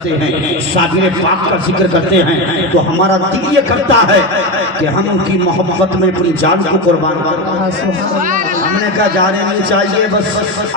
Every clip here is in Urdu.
ہیں صابر پاک کا ذکر کرتے ہیں تو ہمارا دل یہ کرتا ہے کہ ہم ان کی محبت میں اپنی جان کو قربان کریں۔ ہم نے کہا جانے نہیں چاہیے، بس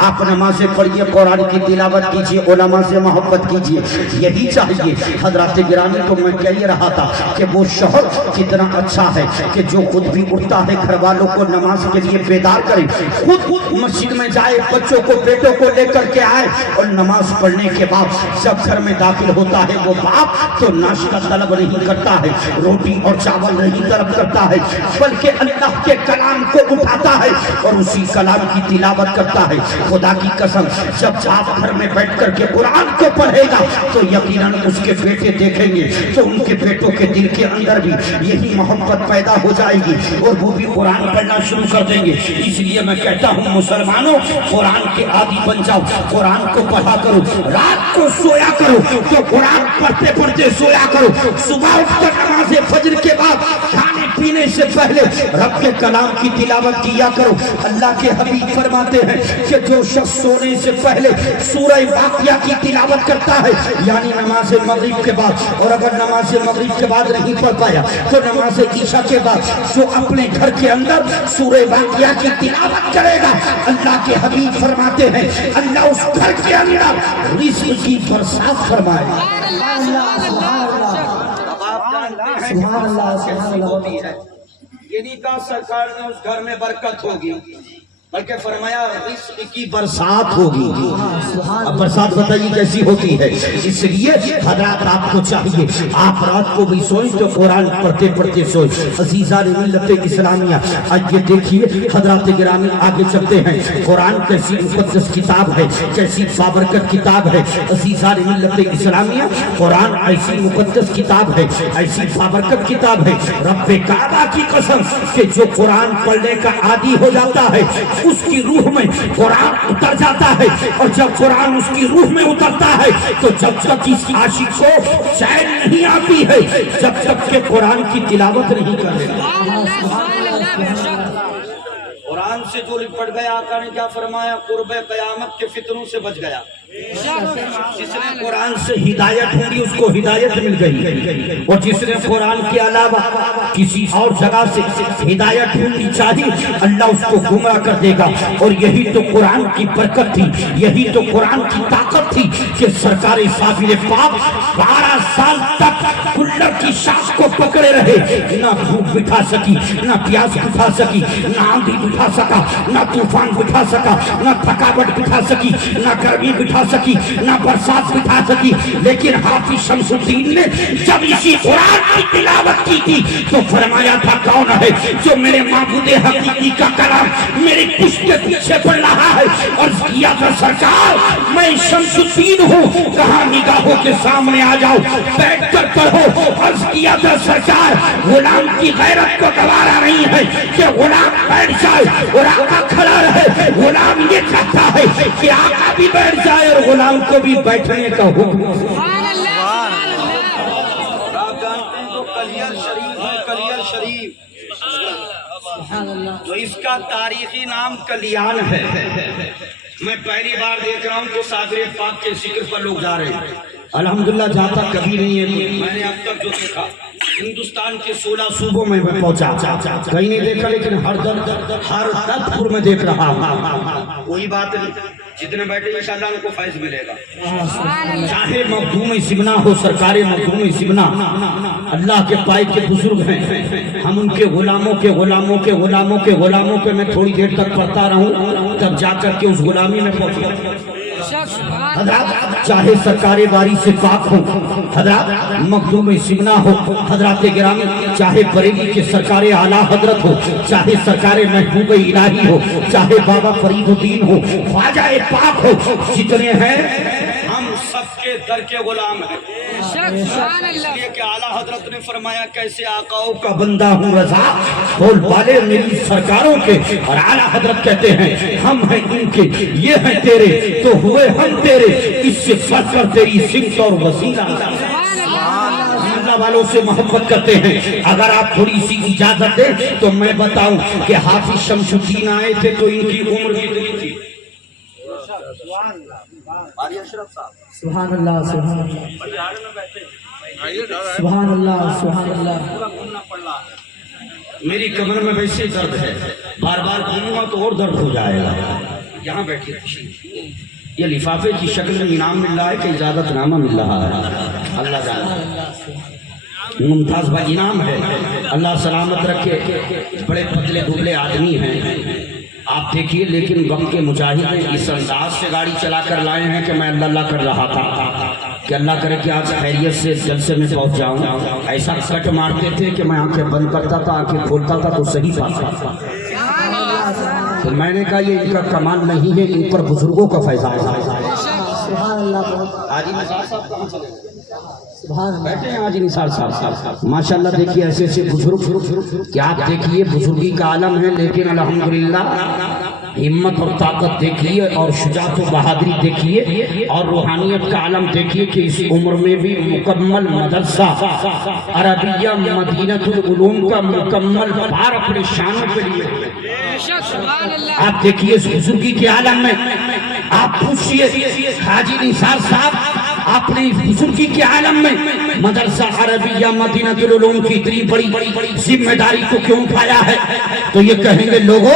آپ نمازیں پڑھیے، قرآن کی تلاوت کیجیے، علماء سے محبت کیجیے، یہی چاہیے۔ حضرات گرامی کو میں کہہ رہا تھا کہ وہ شوہر کتنا اچھا ہے کہ جو خود بھی اٹھتا ہے گھر والوں کو نماز کے لیے بیدار کرے، خود مسجد میں جائے، بچوں کو بیٹوں کو لے کر کے آئے، اور نماز پڑھنے کے بعد جب گھر میں داخل ہوتا ہے وہ باپ تو ناشتہ طلب نہیں کرتا ہے، روٹی اور چاول نہیں طلب کرتا ہے، بلکہ اللہ کے کلام کو اٹھاتا ہے اور اسی کلام کی تلاوت کرتا ہے۔ خدا کی قسم جب باپ گھر میں بیٹھ کر کے قرآن کو پڑھے گا تو یقیناً اس کے بیٹے دیکھیں گے تو ان کے بیٹوں کے دل کے اندر بھی یہی محبت پیدا ہو جائے گی اور وہ بھی قرآن پڑھنا شروع کر دیں گے۔ اس لیے میں کہتا ہوں مسلمانوں، قرآن کے عادی بن جاؤ، قرآن کو پڑھا کرو، رات کو سویا کرو تو قرآن پڑھتے پڑھتے سویا کرو، صبح اٹھ کر نماز فجر کے بعد کھانے پینے سے پہلے رب کے کلام کی تلاوت کیا کرو۔ اللہ کے حبیب فرماتے ہیں کہ جو شخص سونے سے پہلے سورہ واقعہ کی تلاوت کرتا ہے یعنی نماز مغرب کے بعد، اور اگر نماز مغرب کے بعد نہیں پڑھ پایا تو نماز عشاء کے بعد جو اپنے گھر کے اندر سورہ واقعہ کی تلاوت کرے گا، اللہ کے حبیب فرماتے ہیں اللہ اس گھر کے اندر رزق کی برسات فرمائے۔ یہ نہیں کہا سرکار نے اس گھر میں برکت ہوگی، بلکہ فرمایا رزق کی برسات ہوگی۔ اب برسات بتائیے کیسی ہوتی ہے؟ اس لیے حضرات آپ کو چاہیے آپ رات کو بھی سوئیں تو قرآن پڑھتے پڑھتے سوئیں۔ عزیزان ملت اسلامیہ، آج یہ دیکھیے حضرات گرامی آگے چلتے ہیں، قرآن کیسی مقدس کتاب ہے، کیسی بابرکت کتاب ہے۔ عزیزان ملت اسلامیہ، قرآن ایسی مقدس کتاب ہے، ایسی بابرکت کتاب ہے، رب کعبہ کی قسم کہ جو قرآن پڑھنے کا عادی ہو جاتا ہے اس کی روح میں قرآن اتر جاتا ہے، اور جب قرآن اس کی روح میں اترتا ہے تو جب تک اس عاشق کو چین نہیں آتی ہے جب تک کہ قرآن کی تلاوت نہیں کرے۔ قرآن سے جو لپٹ گیا، آقا نے کیا فرمایا؟ قرب قیامت کے فتنوں سے بچ گیا۔ جس نے قرآن سے ہدایت ڈھونڈی اس کو ہدایت مل گئی، اور جس نے قرآن کے علاوہ کسی اور جگہ سے ہدایت ڈھونڈی چاہی اللہ اس کو گمراہ کر دے گا۔ اور یہی تو قرآن کی برکت تھی، یہی تو قرآن کی طاقت تھی کہ سرکار صابر پاک 12 سال تک کلر کی شاخ کو پکڑے رہے، نہ بھوک بٹھا سکی، نہ پیاس بٹھا سکی، نہ آندھی بٹھا سکا، نہ طوفان بٹھا سکا، نہ تھکاوٹ بٹھا سکی، نہ گرمی بٹھا سکی، نہ برسات بٹھا سکی۔ لیکن حافظ شمس الدین نے جب اسی قرآن کی تلاوت کی تھی تو فرمایا تھا کون ہے جو میرے معبود حقیقی کا کلام میری پشت کے پیچھے پڑھ رہا ہے؟ عرض کیا تھا سرکار میں شمس الدین ہوں، کہاں نگاہوں کے سامنے آ جاؤ بیٹھ کر پڑھو۔ عرض کیا تھا سرکار غلام کی غیرت کو گوارا نہیں ہے کہ غلام بیٹھ جائے اور آقا کھڑا رہے، غلام یہ چاہتا ہے کہ آقا بھی بیٹھ جائے اور غلام کو بھی بیٹھنے کا حکم۔ آپ جانتے ہیں جو کلیئر شریف ہے، کلیئر شریف تو اس کا تاریخی نام کلیان ہے۔ میں پہلی بار دیکھ رہا ہوں کہ صابر پاک کے ذکر پر لوگ جا رہے ہیں، الحمدللہ جاتا کبھی نہیں ہے۔ میں نے اب تک جو دیکھا ہندوستان کے 16 صوبوں میں پہنچا، کہیں نہیں دیکھا، لیکن ہر دفتر میں دیکھ رہا ہوں۔ کوئی بات نہیں، جتنے بیٹھے انشاءاللہ ان کو فیض ملے گا۔ چاہے مخدوم سمنا ہو، سرکار مخدوم سمنا اللہ کے پائے کے بزرگ ہیں، ہم ان کے غلاموں کے غلاموں کے غلاموں کے غلاموں کے میں تھوڑی دیر تک پڑھتا رہوں تب جا کر کے اس غلامی میں پہنچا۔ حضرات چاہے سرکار باری سے پاک ہو، حضرات مخدوم سمنا ہو، حضرات گرامی چاہے بریلی کے سرکار اعلیٰ حضرت ہو، چاہے سرکار محبوب الہی ہو، چاہے بابا فرید الدین ہو، خواجہ پاک ہو، جتنے ہیں ہم سب کے در کے غلام ہیں۔ اس لیے کہ اعلیٰ حضرت نے فرمایا کیسے آقاؤں کا بندہ ہوں رضا، بول والے میری سرکاروں کے، اور اعلیٰ حضرت کہتے ہیں ہم ہیں ان کے، یہ ہیں تیرے تو ہوئے ہم تیرے، اس سے بڑھ کر تیری سمت اور وسیلہ۔ اللہ والوں سے محبت کرتے ہیں۔ اگر آپ تھوڑی سی اجازت دیں تو میں بتاؤں کہ حافظ شمس الدین آئے تھے تو ان کی عمر کتنی تھی؟ سبحان اللہ سبحان اللہ سبحان اللہ سبحان اللہ. میری کمر میں ویسے درد ہے، بار بار گھوموں گا تو اور درد ہو جائے گا. یہاں بیٹھے یہ لفافے کی شکل میں انعام مل رہا ہے کہ اجازت نامہ مل رہا ہے. اللہ جانا ممتاز بھائی انعام ہے، اللہ سلامت رکھے. بڑے پتلے دبلے آدمی ہیں آپ دیکھیے، لیکن وقت کے مجاہد اس انداز سے گاڑی چلا کر لائے ہیں کہ میں اللہ اللہ کر رہا تھا کہ اللہ کرے کہ آج خیریت سے جلسے میں پہنچ جاؤں. ایسا کٹ مارتے تھے کہ میں آنکھیں بند کرتا تھا، آنکھیں کھولتا تھا تو صحیح پاتا تھا. تو میں نے کہا یہ ان کا کمال نہیں ہے، ان پر بزرگوں کا فیضان ہے. سبحان اللہ. حاجی نثار صاحب کہاں چلے گئے؟ سبحان اللہ. بیٹھے ہیں حاجی نثار صاحب ماشاءاللہ. دیکھیے ایسے ایسے بزرگ کہ آپ دیکھیے بزرگی کا عالم ہے، لیکن الحمدللہ ہمت اور طاقت دیکھیے اور شجاعت و بہادری دیکھیے اور روحانیت کا عالم دیکھیے کہ اس عمر میں بھی مکمل مدرسہ عربیہ مدینہ العلوم کا مکمل بار اپنے شانوں پہ لیے. آپ دیکھیے اس بزرگی کے عالم میں آپ پوچھئے حاجی نثار صاحب آپ نے بزرگی کے عالم میں مدرسہ عربیہ مدینہ العلوم کی اتنی بڑی ذمہ داری کو کیوں اٹھایا ہے؟ تو یہ کہیں گے لوگوں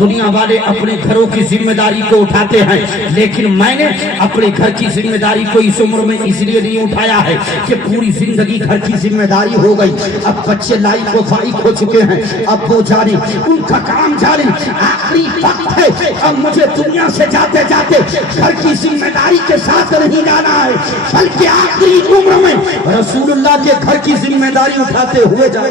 دنیا والے اپنے گھروں کی ذمہ داری کو اٹھاتے ہیں، لیکن میں نے اپنے گھر کی ذمہ داری کو اس عمر میں اس لیے نہیں اٹھایا ہے کہ پوری زندگی گھر کی ذمہ داری ہو گئی. اب بچے لائق و فائق ہو چکے ہیں، اب وہ جاری ان کا کام جاری، آخری وقت ہے. اب مجھے دنیا سے جاتے جاتے گھر کی ذمہ داری کے ساتھ نہیں جانا ہے، بلکہ آخری عمر میں رسول اللہ کے گھر کی ذمہ داری اٹھاتے ہوئے جائے.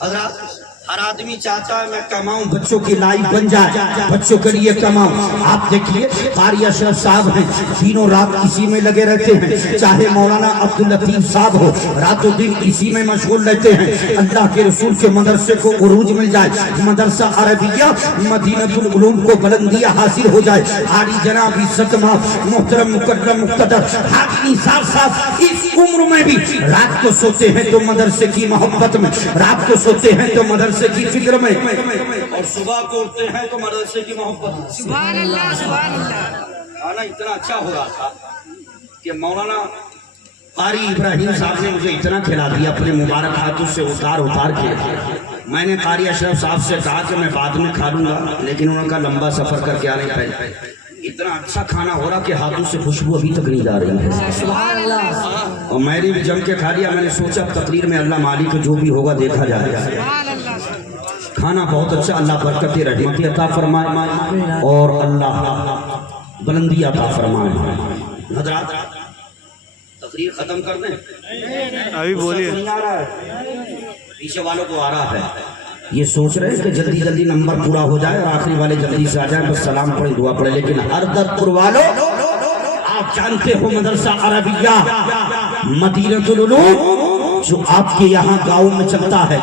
حضرات ہر آدمی چاہتا ہے میں کماؤں، بچوں کی لائف بن جائے، بچوں کے لیے کماؤں. آپ دیکھیے قاری اشرف صاحب ہیں، دنوں رات اسی میں لگے رہتے ہیں. چاہے مولانا عبداللطیف صاحب ہو، رات و دن اسی میں مشغول رہتے ہیں. اللہ کے رسول کے مدرسے کو عروج مل جائے، مدرسہ عربیہ مدینہ العلوم کو بلندیاں حاصل ہو جائے. عالی جناب عزت مآب محترم مکرم مقتدر حاجی نثار صاحب اس عمر میں بھی رات کو سوتے ہیں تو مدرسے کی محبت میں، رات کو سوتے ہیں تو مدرسے کی فکر میں، اور صبح کو اٹھتے ہیں تو مدرسے کی محبت میں. سبحان اللہ سبحان اللہ. کھانا اتنا اچھا ہو رہا تھا کہ مولانا قاری ابراہیم صاحب نے مجھے اتنا کھلا دیا اپنے مبارک ہاتھوں سے اتار کے. میں نے قاری اشرف صاحب سے کہا کہ میں بعد میں کھا لوں گا، لیکن انہوں نے کہا لمبا سفر کر کے آنے پہلے. اتنا اچھا کھانا ہو رہا کہ ہاتھوں سے خوشبو ابھی تک نہیں جا رہی ہے. سبحان اللہ. اور میں نے بھی جم کے کھا لیا. میں نے سوچا تقریر میں اللہ مالک جو بھی ہوگا دیکھا جائے گا. کھانا بہت اچھا، اللہ برکت رحمت عطا فرمائے اور اللہ بلندی عطا فرمائے. حضرات تقریر ختم کر دیں؟ ابھی بولیے. پیچھے والوں کو آ رہا ہے، یہ سوچ رہے ہیں کہ جلدی جلدی نمبر پورا ہو جائے اور آخری والے جلدی سے آ جائیں، بس سلام پڑھیں دعا پڑھیں. لیکن ہر در پور والوں آپ جانتے ہو مدرسہ عربیہ مدینہ العلوم جو آپ کے یہاں گاؤں میں چلتا ہے،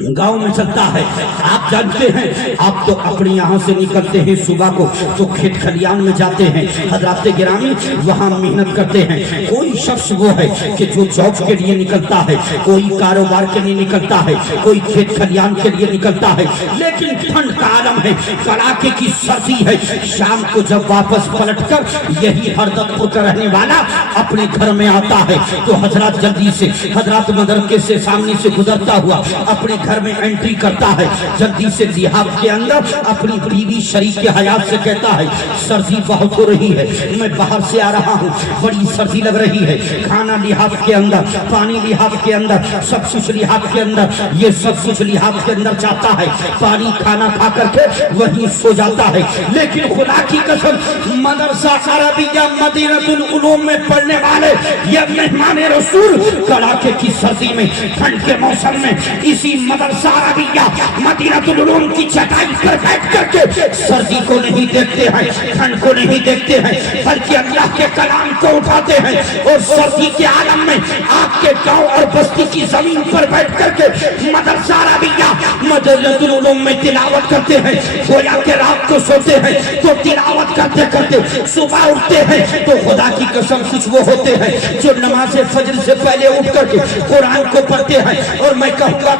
گاؤں میں چلتا ہے. آپ جانتے ہیں آپ تو اپنے یہاں سے نکلتے ہیں صبح کو تو کھیت کھلیان میں جاتے ہیں. حضرات گرامی وہاں محنت کرتے ہیں. کوئی شخص وہ ہے کہ جو جاب کے لیے نکلتا ہے، کوئی کاروبار کے لیے نکلتا ہے، کوئی کھیت کھلیان کے لیے نکلتا ہے. لیکن ٹھنڈ کا عالم ہے، کڑاکے کی سردی ہے. شام کو جب واپس پلٹ کر یہی ہردت پور کا رہنے والا اپنے گھر میں آتا ہے تو حضرات جلدی سے حضرات مدرسے سے سامنے سے گزرتا ہوا اپنے گھر میں انٹری کرتا ہے. جلدی سے لحاف کے اندر اپنی بیوی شریک کے حیات سے کہتا ہے سردی بہت ہو رہی ہے، میں باہر سے آ رہا ہوں، بڑی سردی لگ رہی ہے. کھانا لحاف کے اندر، پانی لحاف کے اندر، سب کچھ لحاف کے اندر، یہ سب کچھ لحاف کے اندر جاتا ہے. پانی کھانا کھا کر کے وہیں سو جاتا ہے. لیکن خدا کی قسم مدرسہ عربیہ مدینہ العلوم میں پڑھنے والے یہ مہمان رسول کڑاکے کی سردی میں، ٹھنڈ کے موسم میں اسی مدرسہ عربیہ مدینہ العلوم کی چٹائی پر بیٹھ کر کے سردی کو نہیں دیکھتے ہیں، ٹھنڈ کو نہیں دیکھتے ہیں، بلکہ اللہ کے کلام کو اٹھاتے ہیں اور سردی کے عالم میں آپ کے گاؤں اور بستی کی زمین پر بیٹھ کر کے مدرسہ عربیہ مدینہ العلوم میں تلاوت کرتے ہیں. گویا کہ رات کو سوتے ہیں تو تلاوت کرتے کرتے صبح اٹھتے ہیں تو خدا کی قسم کچھ وہ ہوتے ہیں جو نماز فجر سے پہلے اٹھ کر کے قرآن کو پڑھتے ہیں. اور میں کہوں گا